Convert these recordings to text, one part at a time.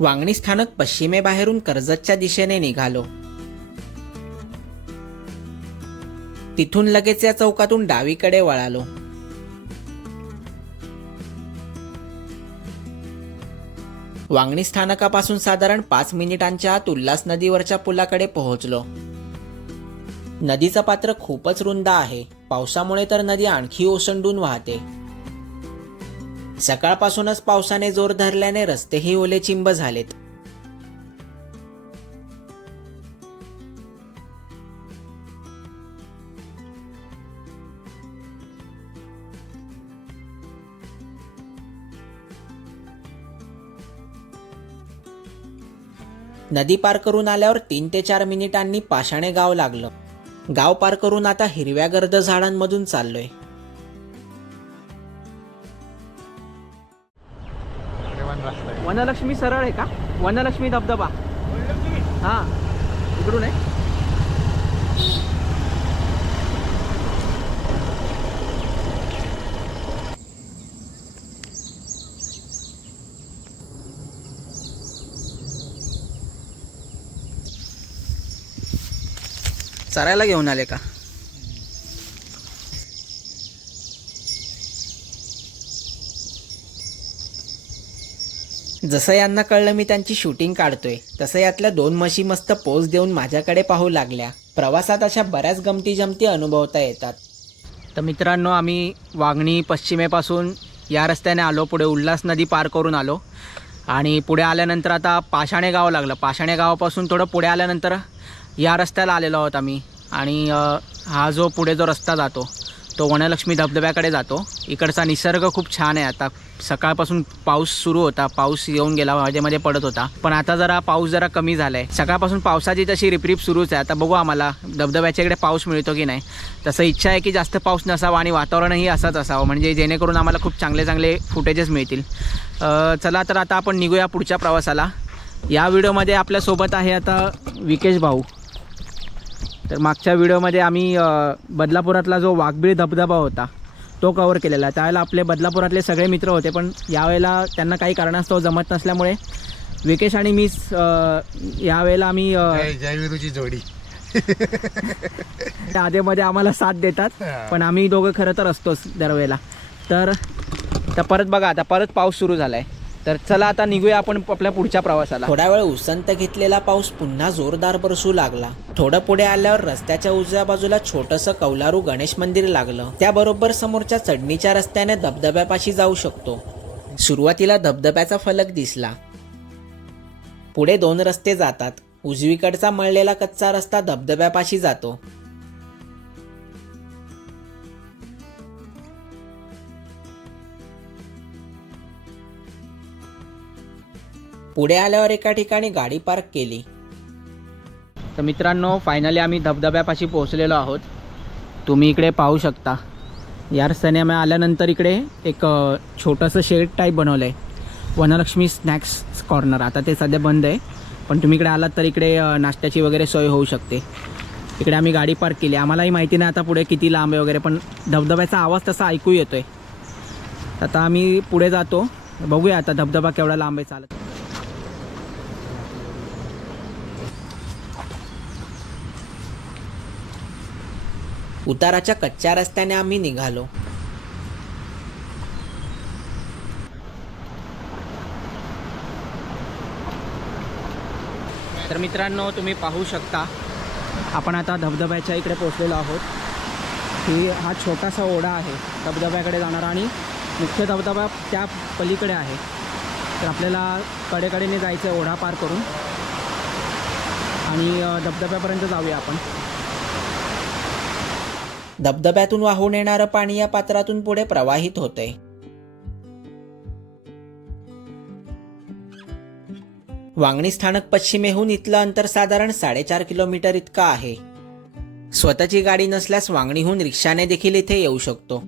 वांगणी स्थानक पश्चिमेबाहेरून कर्जतच्या दिशेने निघालो. तिथून लगेच या चौकातून डावीकडे वळालो. वांगणी स्थानकापासून साधारण पाच मिनिटांच्या आत उल्हास नदीवरच्या पुलाकडे पोहोचलो. नदीचं पात्र खूपच रुंद आहे. पावसामुळे तर नदी आणखी ओसंडून वाहते. सकाळपासूनच पावसाने जोर धरल्याने रस्तेही ओले चिंब झालेत. नदी पार करून आल्यावर तीन ते चार मिनिटांनी पाषाणे गाव लागलं. गाव पार करून आता हिरव्या गर्द झाडांमधून चाललोय. वनलक्ष्मी सरळ आहे का? वनलक्ष्मी धबधबा. हा इकडून आहे चरायला घेऊन आले का? जसं यांना कळलं मी त्यांची शूटिंग काढतोय तसं यातल्या दोन म्हशी मस्त पोज देऊन माझ्याकडे पाहू लागल्या. प्रवासात अशा बऱ्याच गमती जमती अनुभवता येतात. तर मित्रांनो आम्ही वागणी पश्चिमेपासून या रस्त्याने आलो पुढे उल्हास नदी पार करून आलो. आणि पुढे आल्यानंतर आता पाषाणे गाव लागलं. पाषाणे गावापासून थोडं पुढे आल्यानंतर या रस्त्याला आलेलो आहोत आम्ही. आणि हा जो पुढे जो रस्ता जातो तो वनलक्ष्मी धबधब्याकडे जातो. इकडचा निसर्ग खूप छान आहे आता. सकाळपासून पाऊस सुरू होता. पाऊस येऊन गेला मध्ये मध्ये पडत होता. पण आता जरा पाऊस जरा कमी झाला आहे सकाळपासून पावसाची तशी रिपरिप सुरूच आहे. आता बघू आम्हाला धबधब्याच्या इकडे पाऊस मिळतो की नाही. तसं इच्छा आहे की जास्त पाऊस नसावा आणि वातावरणही असंच असावं. म्हणजे जेणेकरून आम्हाला खूप चांगले चांगले फुटेजेस मिळतील. चला तर आता आपण निघूया पुढच्या प्रवासाला. या व्हिडिओमध्ये आपल्यासोबत आहे आता विकेश भाऊ. तर मागच्या व्हिडिओमध्ये आम्ही बदलापुरातला जो वाघबीळ धबधबा होता तो कवर केलेला. त्यावेळेला आपले बदलापुरातले सगळे मित्र होते पण यावेळेला त्यांना काही कारणास्तव जमत नसल्यामुळे विकेश आणि मीच अ, यावेळेला आम्ही जयवीरूची जोडी. आधेमध्ये आम्हाला साथ देतात पण आम्ही दोघं खरं तर असतोच दरवेळेला. तर तर परत बघा आता परत पाऊस सुरू झालाय. तर चला आता निघूया आपण आपल्या पुढच्या प्रवासाला. थोडा वेळ उसंत घेतलेला पाऊस पुन्हा जोरदार बरसू लागला. थोडं पुढे आल्यावर रस्त्याच्या उजव्या बाजूला छोटस कौलारू गणेश मंदिर लागलं. त्याबरोबर समोरच्या चढणीच्या रस्त्याने धबधब्यापाशी जाऊ शकतो. सुरुवातीला धबधब्याचा फलक दिसला. पुढे दोन रस्ते जातात. उजवीकडचा मळलेला कच्चा रस्ता धबधब्यापाशी जातो. पुढे आल्यावर एका ठिकाणी गाडी पार्क केली. तर मित्रांनो फायनली आम्ही धबधब्यापाशी पोहोचलेलो आहोत. तुम्ही इकडे पाहू शकता. या रस्त्याने आम्ही आल्यानंतर इकडे एक छोटंसं शेड टाईप बनवलं आहे वनलक्ष्मी स्नॅक्स कॉर्नर आता ते सध्या बंद आहे. पण तुम्ही इकडे आलात तर इकडे नाश्त्याची वगैरे सोय होऊ शकते. इकडे आम्ही गाडी पार्क केली. आम्हालाही माहिती नाही आता पुढे किती लांब आहे वगैरे पण धबधब्याचा आवाज तसा ऐकू येतो आहे आता आम्ही पुढे जातो. बघूया आता धबधबा केवढा लांब आहे चालत. उताराच्या कच्च्या रस्त्याने आम्ही निघालो. तर मित्रांनो तुम्ही पाहू शकता आपण आता धबधब्याच्या इकडे पोचलेलो आहोत. ही हा छोटासा ओढा आहे धबधब्याकडे जाणारा आणि मुख्य धबधबा त्या पलीकडे आहे. तर आपल्याला कडेकडेने जायचं आहे ओढा पार करून. आणि धबधब्यापर्यंत जाऊया आपण. धबधब्यातून वाहून येणारं पाणी या पात्रातून पुढे प्रवाहित होते. वांगणी स्थानक पश्चिमेहून इथलं अंतर साधारण साडेचार किलोमीटर इतकं आहे. स्वतःची गाडी नसल्यास वांगणीहून रिक्षाने देखील इथे येऊ शकतो.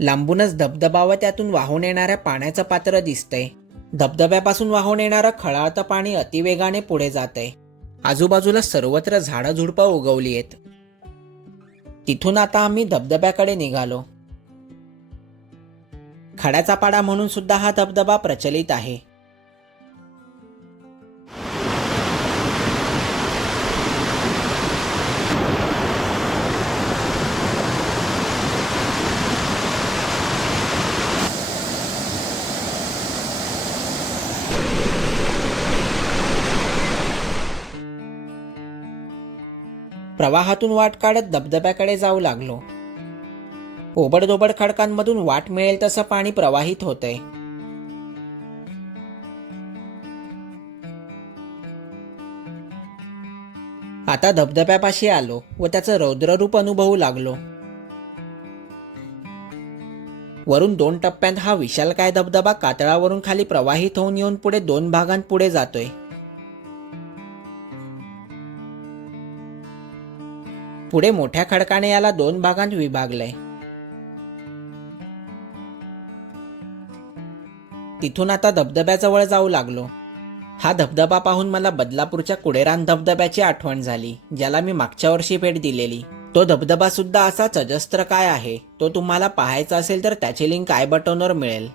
लांबूनच धबधबा व त्यातून वाहून येणाऱ्या पाण्याचं पात्र दिसतंय. धबधब्यापासून वाहून येणारं खळाळतं पाणी अतिवेगाने पुढे जात आहे आजूबाजूला सर्वत्र झाडं झुडपं उगवली आहेत तिथून आता आम्ही धबधब्याकडे निघालो. खड्याचा पाडा म्हणून सुद्धा हा धबधबा प्रचलित आहे. प्रवाहातून वाट काढत धबधब्याकडे जाऊ लागलो. ओबडधोबड खडकांमधून वाट मिळेल तसं पाणी प्रवाहित होतंय आता धबधब्यापाशी आलो व त्याचं रौद्ररूप अनुभवू लागलो. वरून दोन टप्प्यांत हा विशालकाय धबधबा कातळावरून खाली प्रवाहित होऊन येऊन पुढे दोन भागांत पुढे जातोय. पुढे मोठ्या खडकाने याला दोन भागांत विभागलंय. तिथून आता धबधब्याजवळ जाऊ लागलो. हा धबधबा पाहून मला बदलापूरच्या कुडेरान धबधब्याची आठवण झाली ज्याला मी मागच्या वर्षी भेट दिलेली. तो धबधबा सुद्धा असाच अजस्त्र काय आहे? तो तुम्हाला पाहायचा असेल तर त्याची लिंक आय बटनवर मिळेल.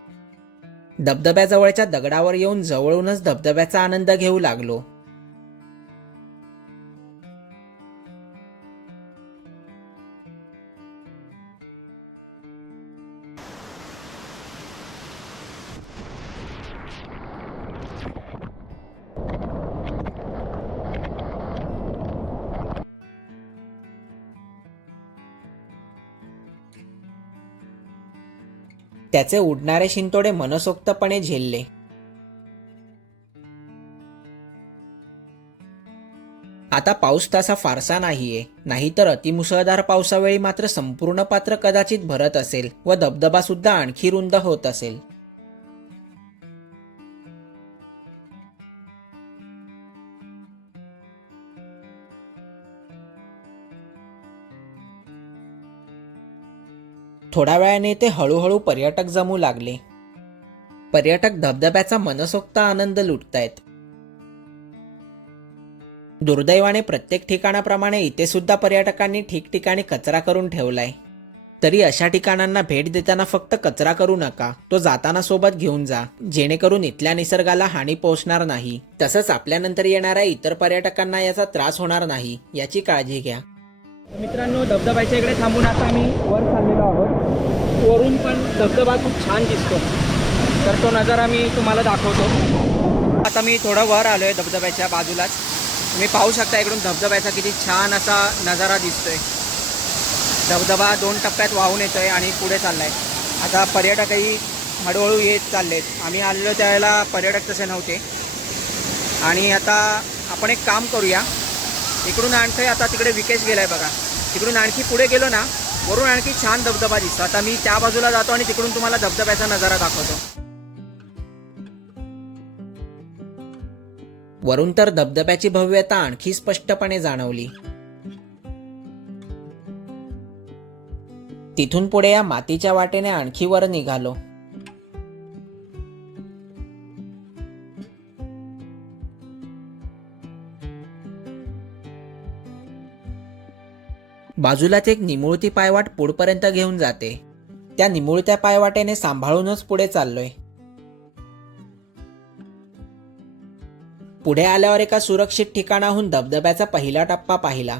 धबधब्याजवळच्या दगडावर येऊन जवळूनच धबधब्याचा आनंद घेऊ लागलो. त्याचे उडणारे शिंतोडे मनसोक्तपणे झेलले. आता पाऊस तसा फारसा नाहीये. नाहीतर अतिमुसळधार पावसावेळी मात्र संपूर्ण पात्र कदाचित भरत असेल व धबधबा सुद्धा आणखी रुंद होत असेल. थोड्या वेळाने ते हळूहळू पर्यटक जमू लागले. पर्यटक धबधब्याचा मनसोक्त आनंद लुटतायत. दुर्दैवाने प्रत्येक ठिकाणाप्रमाणे इथे सुद्धा पर्यटकांनी ठिकठिकाणी कचरा करून ठेवलाय. तरी अशा ठिकाणांना भेट देताना फक्त कचरा करू नका तो जाताना सोबत घेऊन जा जेणेकरून इथल्या निसर्गाला हानी पोहोचणार नाही. तसंच आपल्यानंतर येणाऱ्या इतर पर्यटकांना याचा त्रास होणार नाही याची काळजी घ्या. मित्रांनो धबधब्याच्या इकडे थांबून आता आम्ही वर चाललेलो आहोत. वरून पण धबधबा खूप छान दिसतो. तर तो नजारा मी तुम्हाला दाखवतो. आता मी थोडं वर आलो आहे धबधब्याच्या बाजूलाच. तुम्ही पाहू शकता इकडून धबधब्याचा किती छान असा नजारा दिसतोय. धबधबा दोन टप्प्यात वाहून येतो आहे आणि पुढे चाललाय. आता पर्यटकही हळूहळू येत चाललेत. आम्ही आलेलो त्यावेळेला पर्यटक तसे नव्हते. आणि आता आपण एक काम करूया. इकडून आणतोय आता तिकडे विकेश गेलाय बघा. तिकडून आणखी पुढे गेलो ना वरून आणखी छान धबधबा दिसतो. आता मी त्या बाजूला जातो आणि तिकडून तुम्हाला धबधब्याचा नजारा दाखवतो. वरून तर धबधब्याची भव्यता आणखी स्पष्टपणे जाणवली. तिथून पुढे या मातीच्या वाटेने आणखी वर निघालो. बाजूलाच एक निमुळती पायवाट पुढपर्यंत घेऊन जाते. त्या निमुळत्या पायवाटेने सांभाळूनच पुढे चाललोय. पुढे आल्यावर एका सुरक्षित ठिकाणाहून धबधब्याचा पहिला टप्पा पाहिला.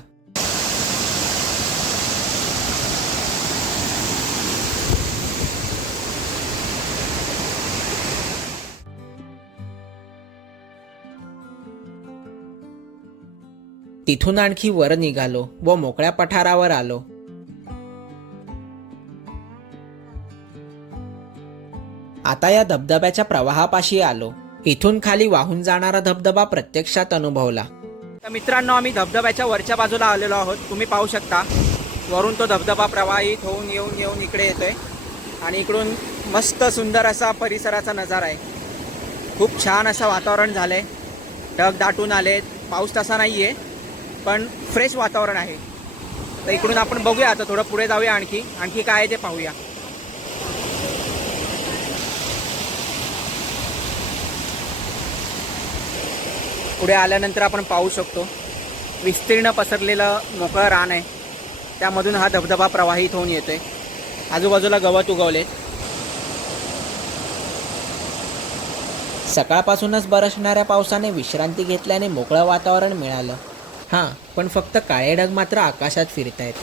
तिथून आणखी वर निघालो व मोकळ्या पठारावर आलो. आता या धबधब्याच्या प्रवाहापाशी आलो. इथून खाली वाहून जाणारा धबधबा प्रत्यक्षात अनुभवला. तर मित्रांनो आम्ही धबधब्याच्या वरच्या बाजूला आलेलो आहोत. तुम्ही पाहू शकता. वरून तो धबधबा प्रवाहित होऊन येऊन येऊन इकडे येतोय. आणि इकडून मस्त सुंदर असा परिसराचा नजारा आहे. खूप छान असं वातावरण झालंय. ढग दाटून आलेत. पाऊस तसा नाही आहे पण फ्रेश वातावरण आहे. तर इकडून आपण बघूया आता थोडं पुढे जाऊया आणखी. आणखी काय आहे ते पाहूया. पुढे आल्यानंतर आपण पाहू शकतो विस्तीर्ण पसरलेलं मोकळं रान आहे. त्यामधून हा धबधबा प्रवाहित होऊन येतोय. आजूबाजूला गवत उगवले सकाळपासूनच बरसणाऱ्या पावसाने विश्रांती घेतल्याने मोकळं वातावरण मिळालं. हां पण फक्त काळे ढग मात्र आकाशात फिरत आहेत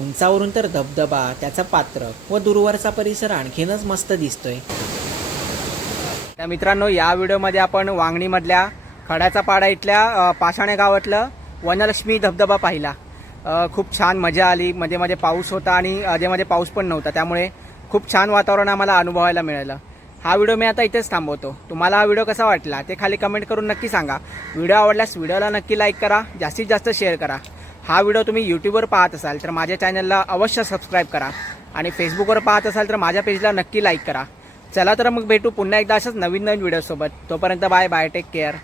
उंचावरून तर धबधबा त्याचं पात्र व दूरवरचा परिसर आणखीनच मस्त दिसतोय. त्या मित्रांनो या व्हिडिओमध्ये आपण वांगणीमधल्या खड्याचा पाडा इथल्या पाषाणे गावातलं वनलक्ष्मी धबधबा पाहिला. खूप छान मजा आली. मध्ये मध्ये पाऊस होता आणि मध्ये पाऊस पण नव्हता. त्यामुळे खूप छान वातावरण आम्हाला अनुभवायला मिळालं. हा व्हिडिओ मी आता इथेच थांबवतो. तुम्हाला हा व्हिडिओ कसा वाटला ते खाली कमेंट करून नक्की सांगा. व्हिडिओ आवडल्यास व्हिडिओला नक्की लाईक करा जास्तीत जास्त शेअर करा. हा व्हिडिओ तुम्ही यूट्यूबवर पाहत असाल तर माझ्या चॅनलला अवश्य सबस्क्राईब करा आणि फेसबुकवर पाहत असाल तर माझ्या पेजला नक्की लाईक करा. चला तर मग भेटू पुन्हा एकदा अशाच नवीन नवीन व्हिडिओसोबत तोपर्यंत बाय बाय टेक केअर